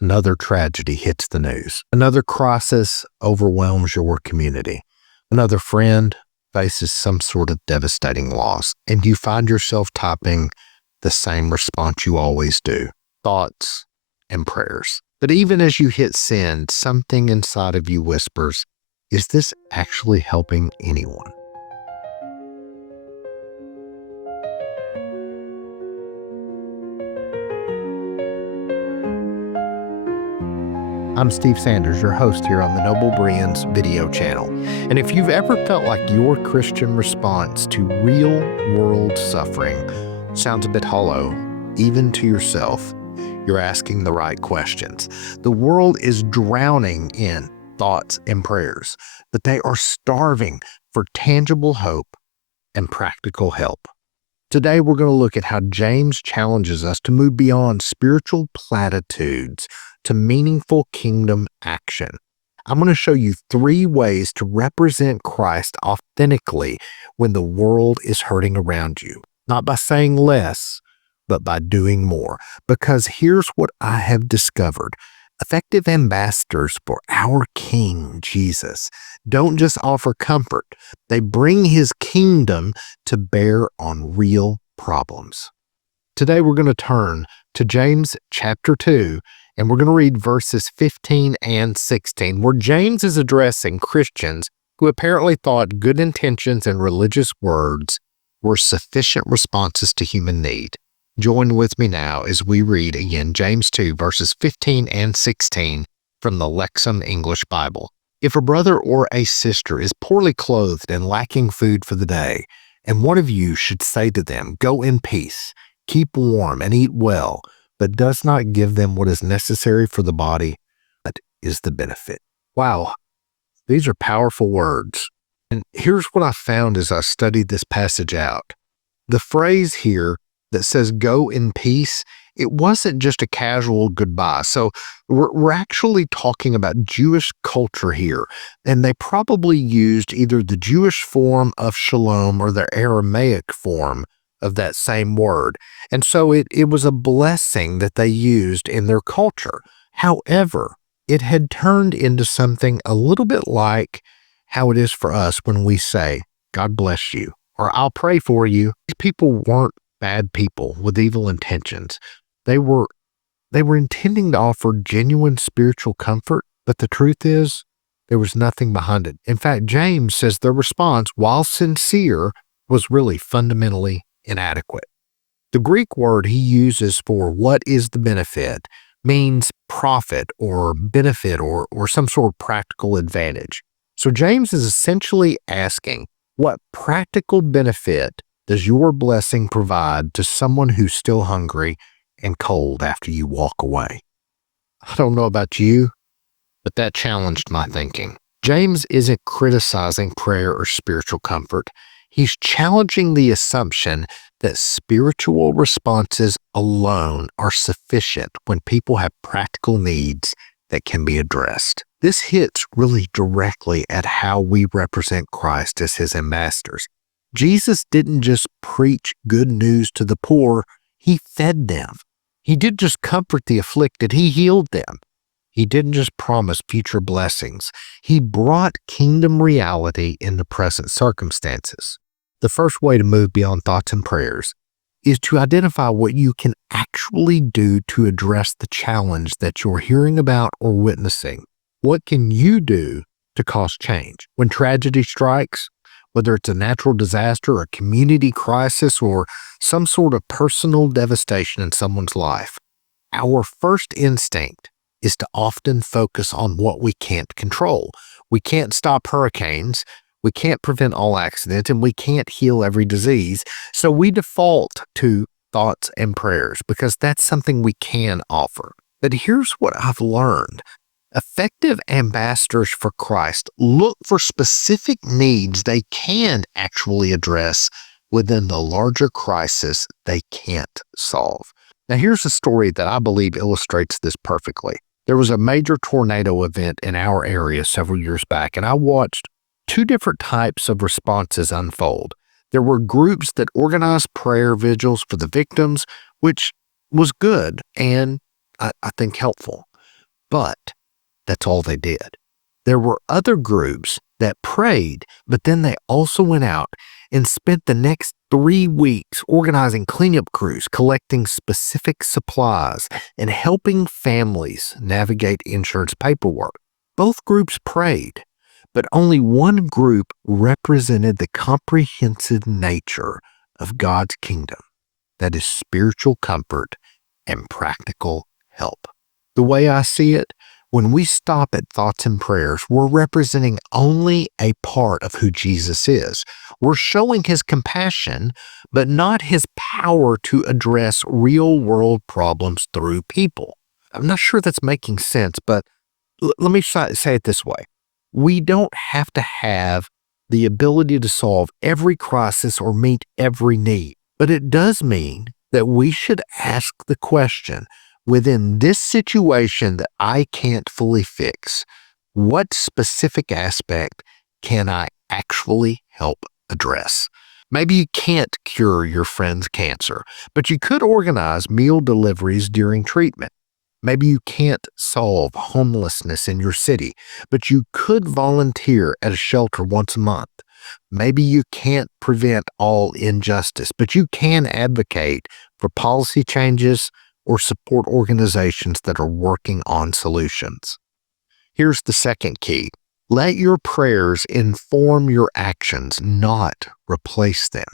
Another tragedy hits the news. Another crisis overwhelms your community. Another friend faces some sort of devastating loss, and you find yourself typing the same response you always do: thoughts and prayers. But even as you hit send, something inside of you whispers, is this actually helping anyone? I'm Steve Sanders, your host here on the Noble Bereans video channel. And if you've ever felt like your Christian response to real world suffering sounds a bit hollow, even to yourself, you're asking the right questions. The world is drowning in thoughts and prayers, but they are starving for tangible hope and practical help. Today, we're going to look at how James challenges us to move beyond spiritual platitudes to meaningful kingdom action. I'm going to show you 3 ways to represent Christ authentically when the world is hurting around you. Not by saying less, but by doing more. Because here's what I have discovered. Effective ambassadors for our King, Jesus, don't just offer comfort. They bring his kingdom to bear on real problems. Today we're going to turn to James chapter 2, and we're going to read verses 15 and 16, where James is addressing Christians who apparently thought good intentions and religious words were sufficient responses to human need. Join with me now as we read again James 2, verses 15 and 16 from the Lexham English Bible. If a brother or a sister is poorly clothed and lacking food for the day, and one of you should say to them, "Go in peace, keep warm and eat well," but does not give them what is necessary for the body, that is the benefit. Wow, these are powerful words. And here's what I found as I studied this passage out. The phrase here that says "go in peace," it wasn't just a casual goodbye. So we're actually talking about Jewish culture here, and they probably used either the Jewish form of shalom or the Aramaic form of that same word. And so it was a blessing that they used in their culture. However, it had turned into something a little bit like how it is for us when we say, "God bless you," or "I'll pray for you." These people weren't bad people with evil intentions. They were intending to offer genuine spiritual comfort, but the truth is, there was nothing behind it. In fact, James says their response, while sincere, was really fundamentally inadequate. The Greek word he uses for "what is the benefit" means profit or benefit or some sort of practical advantage. So James is essentially asking, what practical benefit does your blessing provide to someone who's still hungry and cold after you walk away? I don't know about you, but that challenged my thinking. James isn't criticizing prayer or spiritual comfort. He's challenging the assumption that spiritual responses alone are sufficient when people have practical needs that can be addressed. This hits really directly at how we represent Christ as his ambassadors. Jesus didn't just preach good news to the poor, he fed them. He didn't just comfort the afflicted, he healed them. He didn't just promise future blessings, he brought kingdom reality in the present circumstances. The first way to move beyond thoughts and prayers is to identify what you can actually do to address the challenge that you're hearing about or witnessing. What can you do to cause change? When tragedy strikes, whether it's a natural disaster, a community crisis, or some sort of personal devastation in someone's life, our first instinct is to often focus on what we can't control. We can't stop hurricanes, we can't prevent all accidents, and we can't heal every disease. So we default to thoughts and prayers because that's something we can offer. But here's what I've learned. Effective ambassadors for Christ look for specific needs they can actually address within the larger crisis they can't solve. Now, here's a story that I believe illustrates this perfectly. There was a major tornado event in our area several years back, and I watched 2 different types of responses unfold. There were groups that organized prayer vigils for the victims, which was good and I think helpful. But that's all they did. There were other groups that prayed, but then they also went out and spent the next 3 weeks organizing cleanup crews, collecting specific supplies, and helping families navigate insurance paperwork. Both groups prayed, but only one group represented the comprehensive nature of God's kingdom, that is spiritual comfort and practical help. The way I see it, when we stop at thoughts and prayers, we're representing only a part of who Jesus is. We're showing his compassion, but not his power to address real-world problems through people. I'm not sure that's making sense, but let me say it this way. We don't have to have the ability to solve every crisis or meet every need, but it does mean that we should ask the question, within this situation that I can't fully fix, what specific aspect can I actually help address? Maybe you can't cure your friend's cancer, but you could organize meal deliveries during treatment. Maybe you can't solve homelessness in your city, but you could volunteer at a shelter once a month. Maybe you can't prevent all injustice, but you can advocate for policy changes or support organizations that are working on solutions. Here's the second key. Let your prayers inform your actions, not replace them.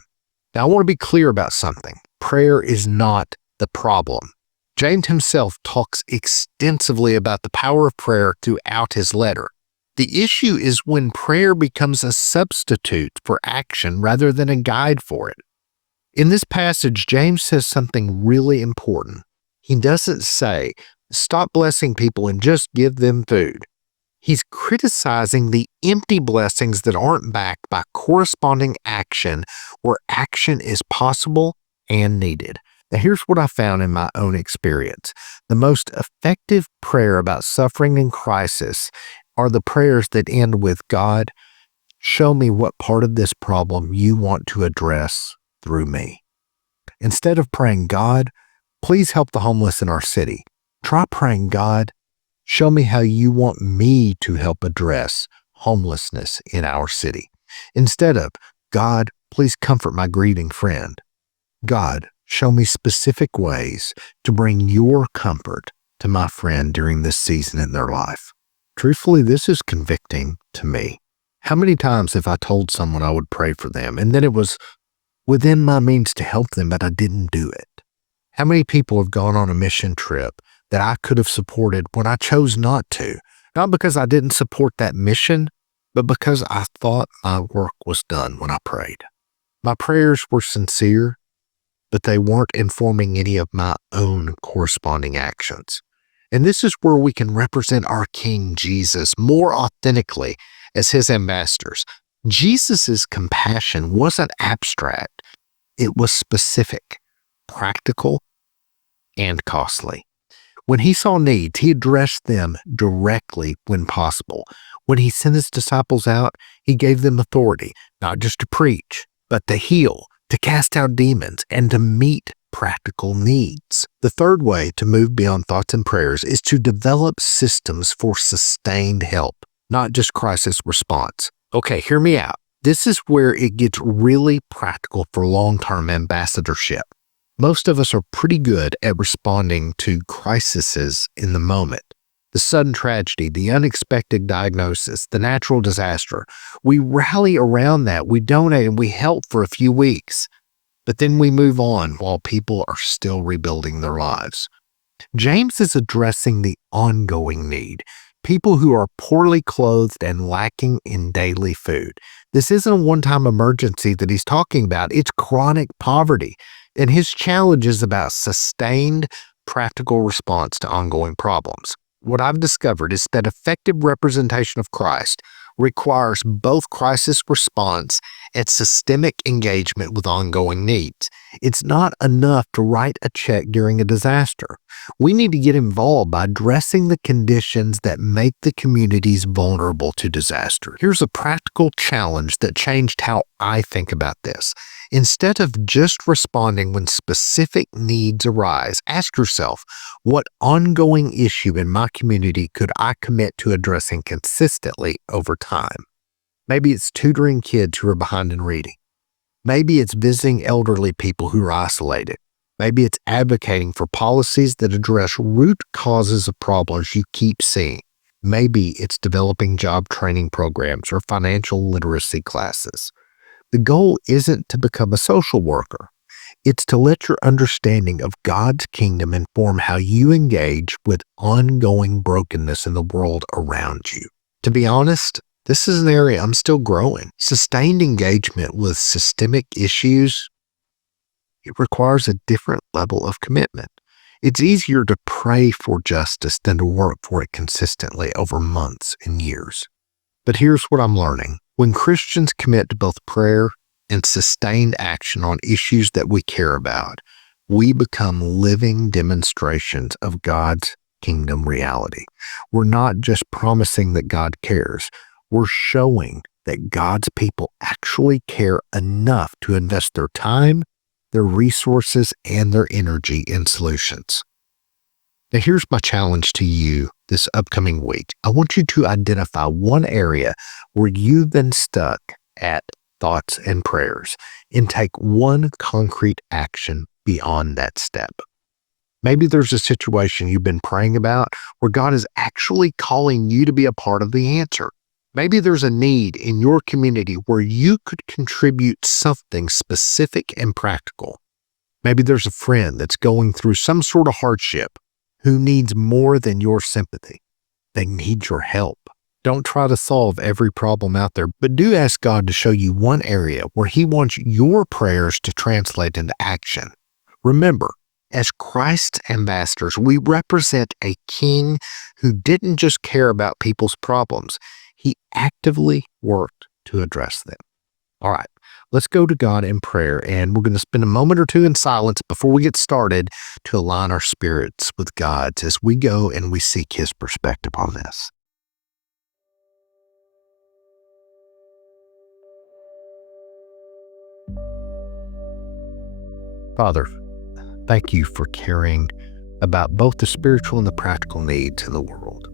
Now, I want to be clear about something. Prayer is not the problem. James himself talks extensively about the power of prayer throughout his letter. The issue is when prayer becomes a substitute for action rather than a guide for it. In this passage, James says something really important. He doesn't say, stop blessing people and just give them food. He's criticizing the empty blessings that aren't backed by corresponding action where action is possible and needed. Now, here's what I found in my own experience. The most effective prayer about suffering and crisis are the prayers that end with, God, show me what part of this problem you want to address through me. Instead of praying, God, please help the homeless in our city, try praying, God, show me how you want me to help address homelessness in our city. Instead of, God, please comfort my grieving friend. God, show me specific ways to bring your comfort to my friend during this season in their life. Truthfully, this is convicting to me. How many times have I told someone I would pray for them, and then it was within my means to help them, but I didn't do it? How many people have gone on a mission trip that I could have supported when I chose not to? Not because I didn't support that mission, but because I thought my work was done when I prayed. My prayers were sincere, but they weren't informing any of my own corresponding actions. And this is where we can represent our King Jesus more authentically as his ambassadors. Jesus' compassion wasn't abstract. It was specific, practical, and costly. When he saw needs, he addressed them directly when possible. When he sent his disciples out, he gave them authority, not just to preach, but to heal, to cast out demons, and to meet practical needs. The third way to move beyond thoughts and prayers is to develop systems for sustained help, not just crisis response. Okay, hear me out. This is where it gets really practical for long-term ambassadorship. Most of us are pretty good at responding to crises in the moment. The sudden tragedy, the unexpected diagnosis, the natural disaster. We rally around that, we donate, and we help for a few weeks. But then we move on while people are still rebuilding their lives. James is addressing the ongoing need. People who are poorly clothed and lacking in daily food. This isn't a one-time emergency that he's talking about. It's chronic poverty. And his challenge is about sustained, practical response to ongoing problems. What I've discovered is that effective representation of Christ requires both crisis response and systemic engagement with ongoing needs. It's not enough to write a check during a disaster. We need to get involved by addressing the conditions that make the communities vulnerable to disaster. Here's a practical challenge that changed how I think about this. Instead of just responding when specific needs arise, ask yourself, what ongoing issue in my community could I commit to addressing consistently over time? Maybe it's tutoring kids who are behind in reading. Maybe it's visiting elderly people who are isolated. Maybe it's advocating for policies that address root causes of problems you keep seeing. Maybe it's developing job training programs or financial literacy classes. The goal isn't to become a social worker. It's to let your understanding of God's kingdom inform how you engage with ongoing brokenness in the world around you. To be honest, this is an area I'm still growing. Sustained engagement with systemic issues, it requires a different level of commitment. It's easier to pray for justice than to work for it consistently over months and years. But here's what I'm learning. When Christians commit to both prayer and sustained action on issues that we care about, we become living demonstrations of God's kingdom reality. We're not just promising that God cares. We're showing that God's people actually care enough to invest their time, their resources, and their energy in solutions. Now, here's my challenge to you this upcoming week. I want you to identify one area where you've been stuck at thoughts and prayers and take one concrete action beyond that step. Maybe there's a situation you've been praying about where God is actually calling you to be a part of the answer. Maybe there's a need in your community where you could contribute something specific and practical. Maybe there's a friend that's going through some sort of hardship who needs more than your sympathy. They need your help. Don't try to solve every problem out there, but do ask God to show you one area where He wants your prayers to translate into action. Remember, as Christ's ambassadors, we represent a king who didn't just care about people's problems. He actively worked to address them. All right, let's go to God in prayer, and we're going to spend a moment or two in silence before we get started to align our spirits with God's as we go and we seek His perspective on this. Father, thank you for caring about both the spiritual and the practical needs in the world.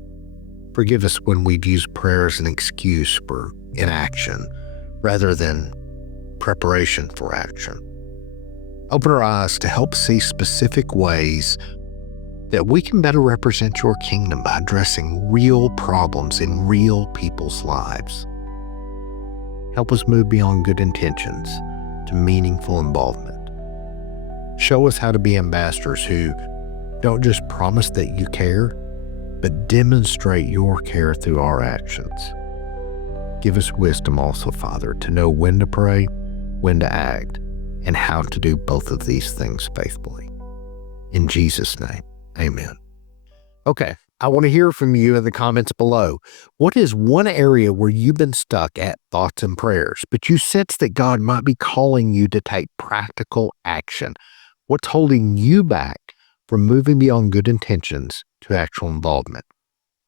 Forgive us when we've used prayer as an excuse for inaction rather than preparation for action. Open our eyes to help see specific ways that we can better represent your kingdom by addressing real problems in real people's lives. Help us move beyond good intentions to meaningful involvement. Show us how to be ambassadors who don't just promise that you care, but demonstrate your care through our actions. Give us wisdom also, Father, to know when to pray, when to act, and how to do both of these things faithfully. In Jesus' name, amen. Okay, I want to hear from you in the comments below. What is one area where you've been stuck at thoughts and prayers, but you sense that God might be calling you to take practical action? What's holding you back from moving beyond good intentions to actual involvement?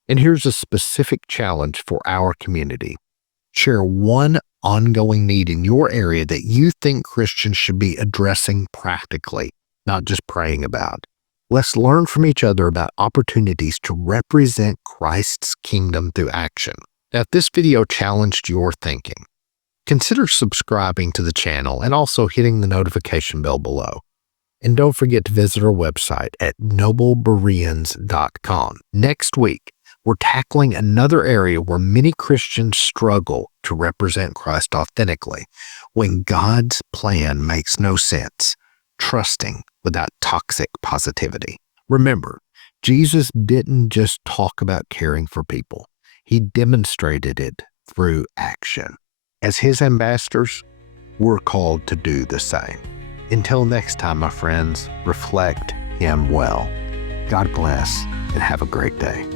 And here's a specific challenge for our community. Share one ongoing need in your area that you think Christians should be addressing practically, not just praying about. Let's learn from each other about opportunities to represent Christ's kingdom through action. Now, if this video challenged your thinking, consider subscribing to the channel and also hitting the notification bell below. And don't forget to visit our website at noblebereans.com. Next week, we're tackling another area where many Christians struggle to represent Christ authentically, when God's plan makes no sense, trusting without toxic positivity. Remember, Jesus didn't just talk about caring for people. He demonstrated it through action. As His ambassadors, we're called to do the same. Until next time, my friends, reflect Him well. God bless and have a great day.